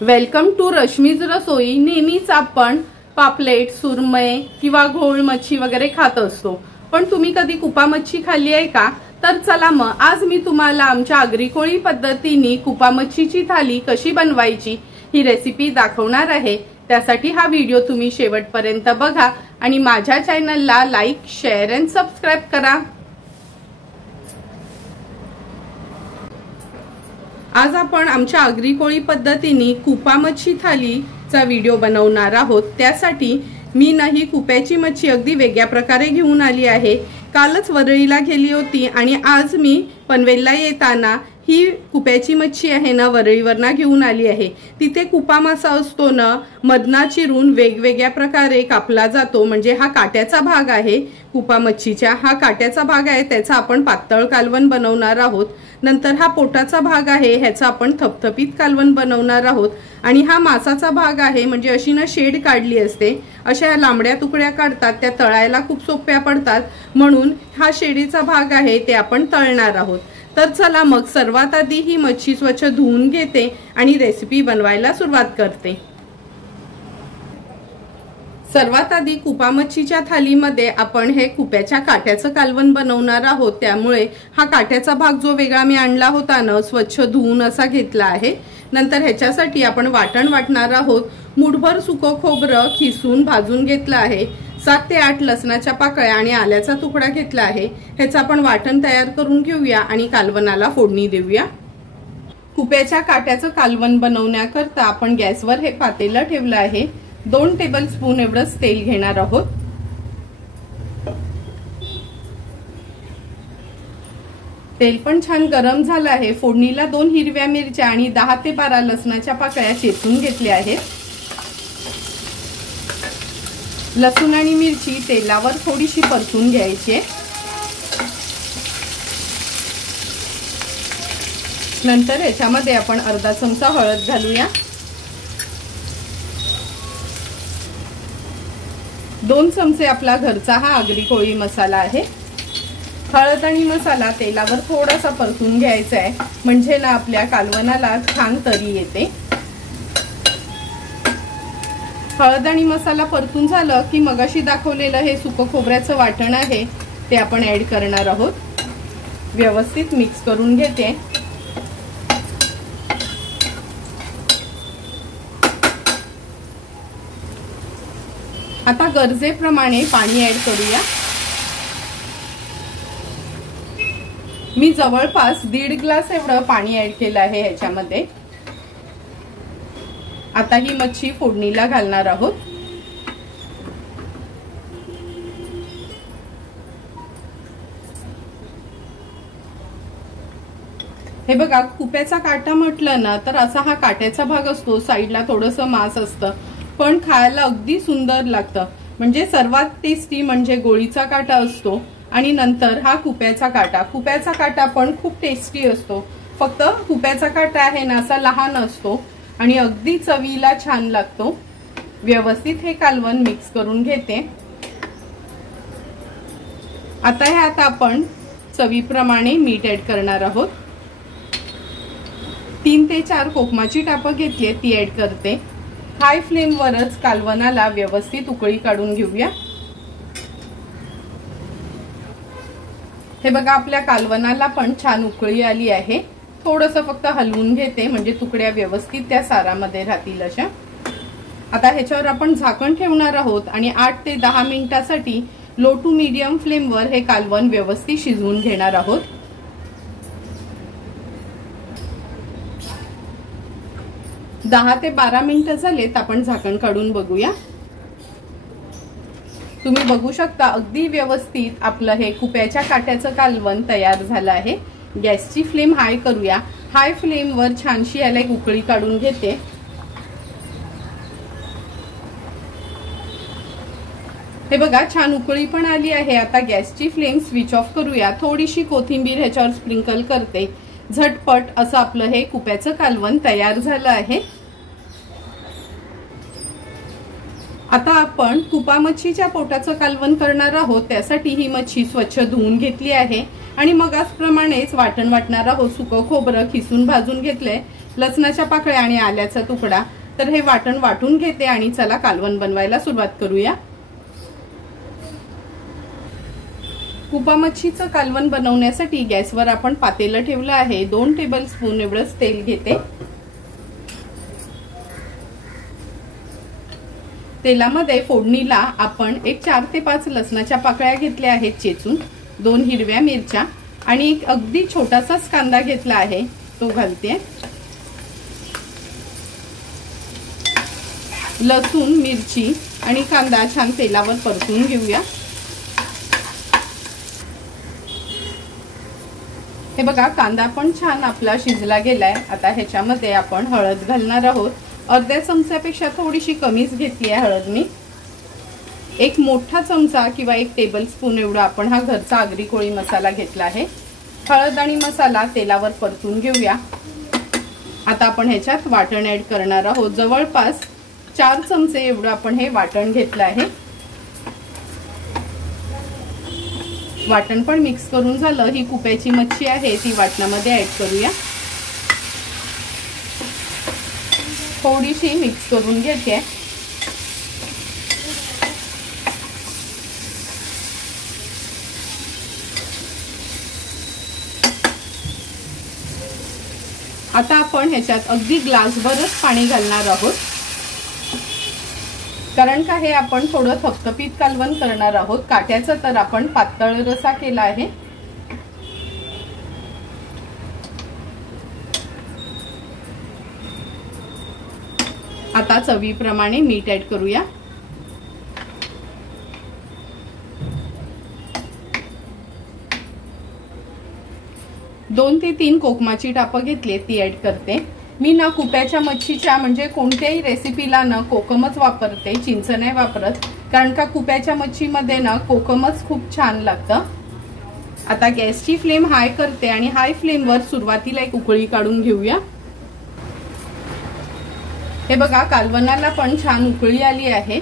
Welcome to Rashmi's रसोई। नेहमीच आपण पापलेट, सुरमई किंवा घोळ मच्छी वगैरे खात असतो, पण तुम्ही कधी कुपा मच्छी खाल्ली आहे का? तर चला मग आज मी तुम्हाला आमच्या आगरी कोळी पद्धतीने कुपा मच्छीची थाली कशी बनवायची ही रेसिपी दाखवणार आहे। त्यासाठी हा व्हिडिओ तुम्ही शेवटपर्यंत बघा आणि माझ्या चॅनलला लाईक, शेअर आणि सबस्क्राइब करा। आज आपण आमच्या आगरी कोळी पद्धतीने कुपा मच्छी थालीचा व्हिडिओ बनवणार आहोत। त्यासाठी मी ही कुप्याची मच्छी अगदी वेगळ्या प्रकारे घेऊन आली आहे। कालच वरळीला गेली होती आणि आज मी पनवेलला येताना ही कुप्याची मच्छी आहे ना वरळीवरना घेऊन आली आहे। तिथे कुपा मासा असतो ना मधना चिरून वेगवेगळ्या प्रकारे कापला जातो, म्हणजे हा काट्याचा भाग आहे कुपा मच्छीच्या, हा काट्याचा भाग आहे, त्याचा आपण पातळ कालवण बनवणार आहोत। नंतर हा पोटाचा भाग आहे, ह्याचा आपण थपथपीत कालवण बनवणार आहोत। आणि हा मासाचा भाग आहे, म्हणजे अशी ना शेड काढली असते, अशा लांबड्या तुकड्या काढतात, त्या तळायला खूप सोप्या पडतात, म्हणून हा शेडीचा भाग आहे ते आपण तळणार आहोत। तर चला मग सर्वात आधी ही मच्छी स्वच्छ धुवून घेते आणि रेसिपी बनवायला सुरुवात करते। सर्वात आधी कुपा मच्छीच्या थालीमध्ये आपण हे कुप्याच्या काट्याचं कालवण बनवणार आहोत, त्यामुळे हा काट्याचा भाग जो वेगळा मी आणला होता ना स्वच्छ धुवून असा घेतला आहे। नंतर ह्याच्यासाठी आपण वाटण वाटणार आहोत। मुठभर सुकं खोबरं खिसून भाजून घेतलं आहे, 7 ते 8 लसणाच्या पाकळ्या आणि आल्याचा तुकडा घेतला आहे। ह्याचं आपण वाटण तयार करून घेऊया आणि कालवणाला फोडणी देऊया। कुप्याच्या काट्याचं कालवण बनवण्याकरता आपण गॅसवर हे पातेलं ठेवलं आहे। 2 टेबलस्पून एवढंच तेल घेणार आहोत। तेल पण छान गरम झालं आहे। फोडणीला 2 हिरव्या मिरच्या आणि 10 ते 12 लसणाच्या पाकळ्या चेचून घेतल्या आहेत। लसूण आणि मिरची तेलावर थोडीशी परतून घ्यायची आहे। नंतर याच्यामध्ये आपण अर्धा चमचा हळद घालूया, 2 चमचे आपला घरचा हा आगरी कोळी मसाला आहे। हळद आणि मसाला तेलावर थोडासा परतून घ्यायचा आहे, म्हणजे ना आपल्या कालवणाला छान तरी येते। हळद आणि मसाला परतून झालं की मगाशी दाखवलेलं हे सुकं खोबऱ्याचं वाटण आहे ते आपण ऍड करणार आहोत। व्यवस्थित मिक्स करून घेते। आता गरजेप्रमाणे पाणी ऍड करूया। मी जवळपास 1.5 ग्लास एवढं पाणी ऍड केलं आहे ह्याच्यामध्ये। आता ही मच्छी फोडणीला घालणार आहोत। हे बघा, कुप्याचा काटा म्हटलं ना तर असा हा काट्याचा भाग असतो, साईडला थोडंसं मांस असतं, पण खायला अगदी सुंदर लागतं। म्हणजे सर्वात टेस्टी म्हणजे गोळीचा काटा असतो आणि नंतर हा कुप्याचा काटा। कुप्याचा काटा पण खूप टेस्टी असतो, फक्त कुप्याचा काटा आहे ना असा लहान असतो आणि अगदी चवीला छान लागतो। व्यवस्थित हे कालवण मिक्स करून घेते। आता ह्यात आपण चवीप्रमाणे मीठ ऍड करणार आहोत। 3 ते 4 कोकमाची टापं घेतली, ती ऍड करते। हाय फ्लेम वरच कालवणाला व्यवस्थित उकळी काढून घेऊया। हे बघा, आपल्या कालवणाला पण छान उकळी आली आहे। थोडंसं फक्त हलवून घेते, म्हणजे तुकड्या व्यवस्थित त्या सारामध्ये राहतील अशा। आता ह्याच्यावर आपण झाकण ठेवणार आहोत आणि 8 ते 10 मिनिटांसाठी लो टू मीडियम फ्लेमवर हे कालवण व्यवस्थित शिजवून घेणार आहोत। दहा ते 12 मिनिटं झालेत, आपण झाकण काढून बघूया। तुम्ही बघू शकता अगदी व्यवस्थित आपलं हे कुप्याच्या काट्याचं कालवण तयार झालं आहे। गॅसची फ्लेम हाय करूया। हाय फ्लेमवर छानशी याला एक उकळी काढून घेते। हे बघा, छान उकळी पण आली आहे। आता गॅसची फ्लेम स्विच ऑफ करूया। थोडीशी कोथिंबीर ह्याच्यावर स्प्रिंकल करते। झटपट असं आपलं हे कुप्याचं कालवण तयार झालं आहे। आता आपण कुपा मच्छीच्या पोटाचं कालवण करणार आहोत। त्यासाठी ही मच्छी स्वच्छ धुवून घेतली आहे आणि मग आजप्रमाणेच वाटण वाटणार आहोत। सुकं खोबरं खिसून भाजून घेतलंय, लसणाच्या पाकळ्या आणि आल्याचा तुकडा। तर हे वाटण वाटून घेते आणि चला कालवण बनवायला सुरुवात करूया। कुपा मच्छीचं कालवण बनवण्यासाठी गॅसवर आपण पातेलं ठेवलं आहे। 2 टेबलस्पून एवढंच तेल घेते। तेलामध्ये फोडणीला आपण एक 4 ते 5 लसणाच्या पाकळ्या घेतल्या आहेत चेचून, 2 हिरव्या मिरच्या आणि एक अगदी छोटासाच कांदा घेतला आहे तो घालते। लसूण, मिरची आणि कांदा छान तेलावर परतून घेऊया। हे बघा कांदा पण छान आपला शिजला गेलाय। आता ह्याच्यामध्ये आपण हळद घालणार आहोत। अर्ध्या चमच्यापेक्षा थोडीशी कमीच घेतली आहे हळद मी। एक मोठा चमचा किंवा 1 टेबलस्पून एवढा आपण हा घरचा आगरी कोळी मसाला घेतला आहे। हळद आणि मसाला तेलावर परतून घेऊया। आता आपण ह्याच्यात वाटण ऍड करणार आहोत। जवळपास 4 चमचे एवढं आपण हे वाटण घेतलं आहे। वाटण पण मिक्स करून झालं। ही कुप्याची मच्छी आहे ती वाटणामध्ये ऍड करूया। थोडीशी मिक्स करून घेते। आता आपण ह्याच्यात अगदी ग्लासभरच पाणी घालणार आहोत, कारण का हे आपण थोडं थपथपीत कालवण करणार आहोत। काट्याचा तर आपण पातळ रसा केला आहे। आता चवीप्रमाणे मीठ ऍड करूया। दोन ते 3 कोकमाची टापं घेतली ती ऍड करते। मी ना कुप्याच्या मच्छीच्या म्हणजे कोणत्याही रेसिपीला ना कोकमच वापरते, चिंच नाही वापरत, कारण का कुप्याच्या मच्छीमध्ये ना कोकमच खूप छान लागतं। आता गॅसची फ्लेम हाय करते आणि हाय फ्लेमवर सुरुवातीला एक उकळी काढून घेऊया। हे बघा कालवणाला पण छान उकळी आली आहे।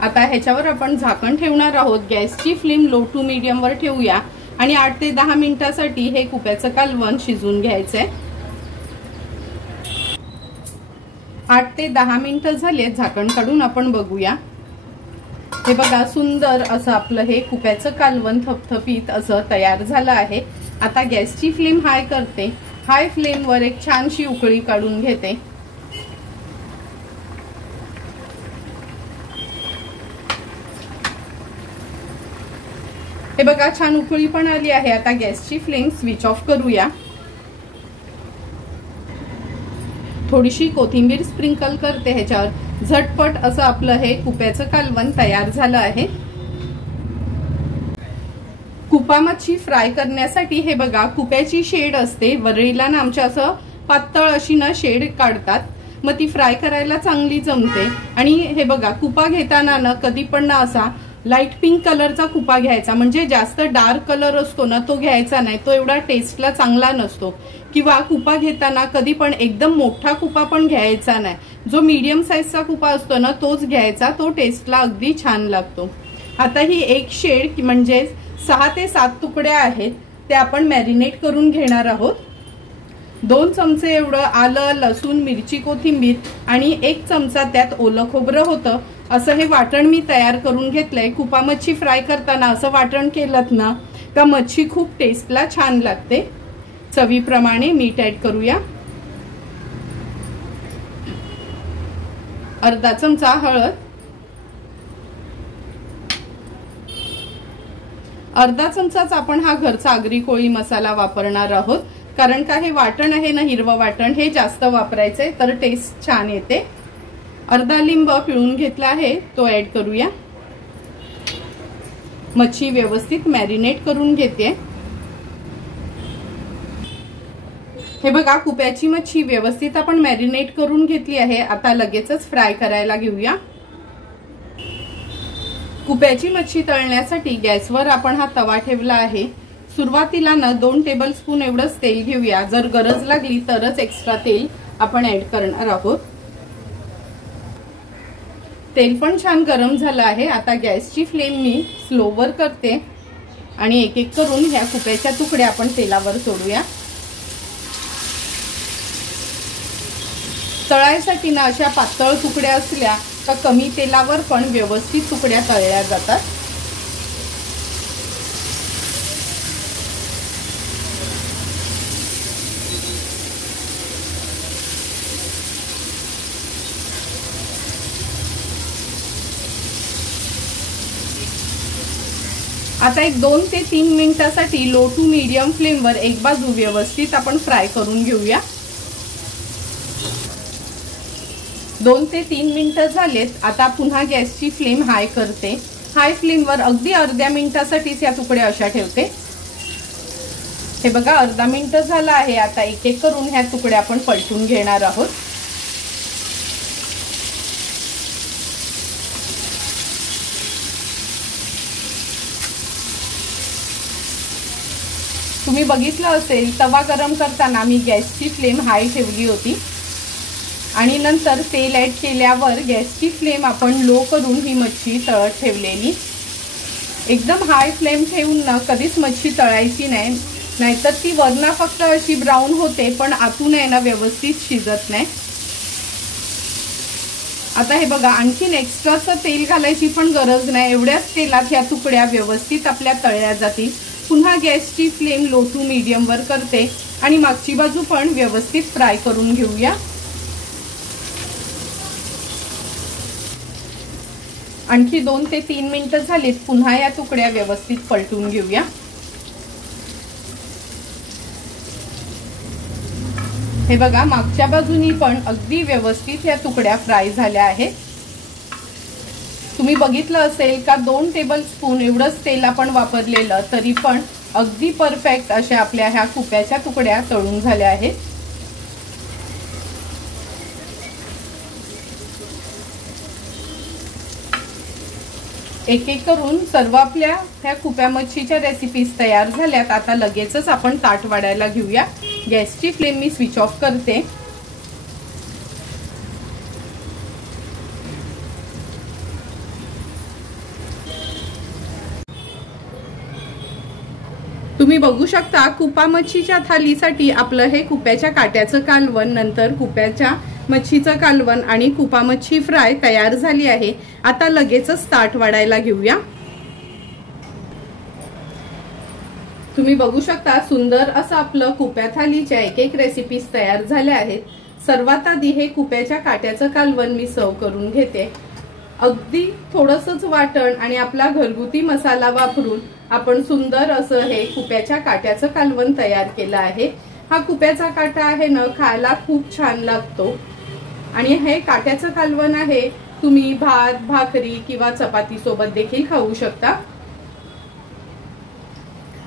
आता ह्याच्यावर आपण झाकण ठेवणार आहोत। गॅसची फ्लेम लो टू मीडियम वर ठेवूया आणि 8 ते 10 मिनिटांसाठी हे कुप्याचं कालवण शिजवून घ्यायचंय। 8 ते 10 मिनिटं झाले, झाकण काढून आपण बघूया। हे बघा सुंदर असं आपलं हे कुप्याचं कालवण थपथपीत असं तयार झालं आहे। आता गॅसची फ्लेम हाय करते। हाय फ्लेमवर एक छानशी उकळी काढून घेते। हे बघा छान उकळी पण आली आहे। आता गॅसची फ्लेम स्विच ऑफ करूया। थोडीशी कोथिंबीर स्प्रिंकल करते ह्याच्यावर। झटपट असं आपलं हे कुप्याचं कालवण तयार झालं आहे। कुपा मच्छी फ्राय करण्यासाठी हे बघा कुप्याची शेड असते, वरळीला ना आमच्या असं पातळ अशी ना शेड काढतात, मग ती फ्राय करायला चांगली जमते। आणि हे बघा कुपा घेताना ना कधी पण ना असा लाईट पिंक कलरचा कुपा घ्यायचा, म्हणजे जास्त डार्क कलर असतो ना तो घ्यायचा नाही, तो एवढा टेस्टला चांगला नसतो। किंवा कुपा घेताना कधी पण एकदम मोठा कुपा पण घ्यायचा नाही, जो मीडियम साईजचा कुपा असतो ना तोच घ्यायचा, तो टेस्टला अगदी छान लागतो। आता ही एक शेड म्हणजे 6 ते 7 तुकड्या आहेत, ते आपण मॅरिनेट करून घेणार आहोत। 2 चमचे एवढं आलं, लसूण, मिरची, कोथिंबीर आणि 1 चमचा त्यात ओलं खोबरं होतं असं हे वाटण मी तयार करून घेतलंय। कुपा मच्छी फ्राय करताना असं वाटण केलं ना का मच्छी खूप टेस्टला छान लागते। चवीप्रमाणे मीठ ऍड करूया। अर्धा चमचा हळद, अर्धा चमचाच आपण हा घरचा आगरी कोळी मसाला वापरणार आहोत, कारण का हे वाटण आहे ना हिरवं वाटण हे जास्त वापरायचंय तर टेस्ट छान येते। अर्धा लिंब पिळून घेतला आहे तो ऍड करूया। मच्छी व्यवस्थित मॅरिनेट करून घेते। हे बघा कुप्याची मच्छी व्यवस्थित आपण मॅरिनेट करून घेतली आहे। आता लगेचच फ्राय करायला घेऊया। कुप्याची मच्छी तळण्यासाठी गॅसवर आपण हा तवा ठेवला आहे। सुरुवातीला ना 2 टेबलस्पून एवढंच तेल घेऊया, जर गरज लागली तरच एक्स्ट्रा तेल आपण ऍड करणार आहोत। तेल पण छान गरम झालं आहे। आता गॅसची फ्लेम मी स्लोवर करते आणि एक एक करून ह्या कुप्याच्या तुकड्या आपण तेलावर सोडूया। तळायसाठी ना अशा पातळ तुकड्या असल्या तर कमी तेलावर पण व्यवस्थित तुकड्या तळल्या जातात। आता एक 2 ते 3 मिनिटांसाठी लो टू मीडियम फ्लेमवर एक बाजू व्यवस्थित आपण फ्राय करून घेऊया। 2 ते 3 मिनिटं झालेत। आता पुन्हा गॅसची फ्लेम हाय करते। हाय फ्लेमवर अगदी अर्ध्या मिनिटासाठीच या तुकड्या अशा ठेवते। हे बघा अर्धा मिनिट झालं आहे। आता एक एक करून ह्या तुकड्या आपण पलटून घेणार आहोत। तुम्ही बघितलं असेल तवा गरम करताना मी गॅसची फ्लेम हाय ठेवली होती आणि नंतर तेल ॲड केल्यावर गॅसची फ्लेम आपण लो करून ही मच्छी तळत ठेवलेली। एकदम हाय फ्लेम ठेवून ना कधीच मच्छी तळायची नाही, नाहीतर ती वरना फक्त अशी ब्राऊन होते पण आतून आहे ना व्यवस्थित शिजत नाही। आता हे बघा आणखीन एक्स्ट्राचं तेल घालायची पण गरज नाही, एवढ्याच तेलात ह्या तुकड्या व्यवस्थित आपल्या तळल्या जातील। पुन्हा गॅसची फ्लेम लो टू मीडियम वर करते आणि मागची बाजू पण व्यवस्थित फ्राय करून घेऊया। आणखी 2 ते 3 मिनिटं झालीत। पुन्हा या तुकड्या व्यवस्थित पलटून घेऊया। हे बघा मागच्या बाजूनी पण अगदी व्यवस्थित या तुकड्या फ्राय झाल्या आहेत। तुम्ही बघितलं असेल का 2 टेबलस्पून एवढंच तेल आपण वापरलेलं तरी पण अगदी परफेक्ट अशा आपल्या ह्या कुप्याच्या तुकड्या तळून झाल्या आहेत। एक एक करून सर्व आपल्या ह्या कुप्या मच्छीच्या रेसिपीज तयार झाल्यात। आता लगेचच आपण ताट वाढायला घेऊया। गॅसची फ्लेम मी स्विच ऑफ करते। तुम्ही बघू शकता कुपा मच्छीच्या थालीसाठी आपलं हे कुप्याच्या काट्याचं कालवण, नंतर कुप्याच्या मच्छीचं कालवण आणि कुपा मच्छी फ्राय तयार झाली आहे। आता लगेचच ताट वाढायला घेऊया। तुम्ही बघू शकता सुंदर असं आपलं कुप्या थालीच्या एक एक रेसिपीज तयार झाल्या आहेत। सर्वात आधी हे कुप्याच्या काट्याचं कालवण मी सर्व करून घेते। अगदी थोडंसंच वाटण आणि आपला घरगुती मसाला वापरून आपण सुंदर असं हे कुप्याच्या काट्याचं कालवण तयार केलं आहे। हा कुप्याचा काटा आहे ना खायला खूप छान लागतो आणि हे काट्याचं कालवण आहे, तुम्ही भात भाकरी किंवा चपाती सोबत देखील खाऊ शकता।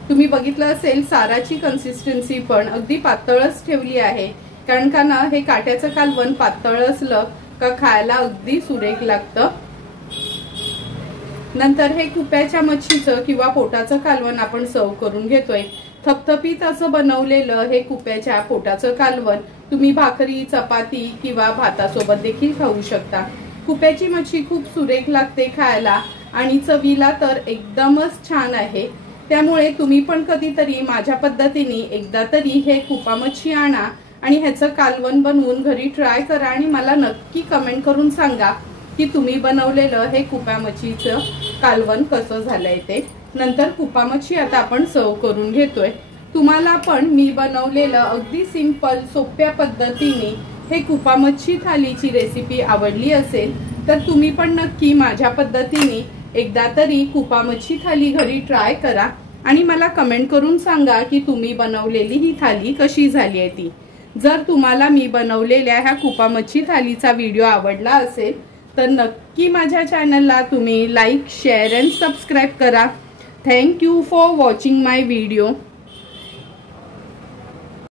तुम्ही बघितलं असेल साराची कन्सिस्टन्सी पण अगदी पातळच ठेवली आहे, कारण का ना हे काट्याचं कालवण पातळ असलं का खायला अगदी सुरेख लागतं। नंतर हे कुप्याच्या मच्छीचं किंवा पोटाचं कालवण आपण सर्व करून घेतोय। थपथपीत असं बनवलेलं हे कुप्याच्या पोटाचं कालवण तुम्ही भाकरी चपाती किंवा भातासोबत देखील खाऊ शकता। कुप्याची मच्छी खूप सुरेख लागते खायला आणि चवीला तर एकदमच छान आहे। त्यामुळे तुम्ही पण कधीतरी माझ्या पद्धतीने एकदा तरी हे कुपा मच्छी आणा आणि ह्याचं कालवण बनवून घरी ट्राय करा आणि मला नक्की कमेंट करून सांगा की तुम्ही बनवलेलं हे कुपा मच्छीचं कालवण कसं झालंय ते। नंतर कुपा मच्छी आता आपण सर्व करून घेतोय। तुम्हाला पण मी बनवलेलं अगदी सिंपल सोप्या पद्धतीने हे कुपा मच्छी थालीची रेसिपी आवडली असेल तर तुम्ही पण नक्की माझ्या पद्धतीने एकदा तरी कुपा मच्छी थाली घरी ट्राय करा आणि मला कमेंट करून सांगा की तुम्ही बनवलेली ही थाली कशी झाली आहे ती। जर तुम्हाला मी बनवलेल्या ह्या कुपा मच्छी थालीचा व्हिडिओ आवडला असेल तर नक्की माझ्या चॅनलला तुम्ही लाईक शेअर अँड सबस्क्राईब करा। Thank you for watching my video.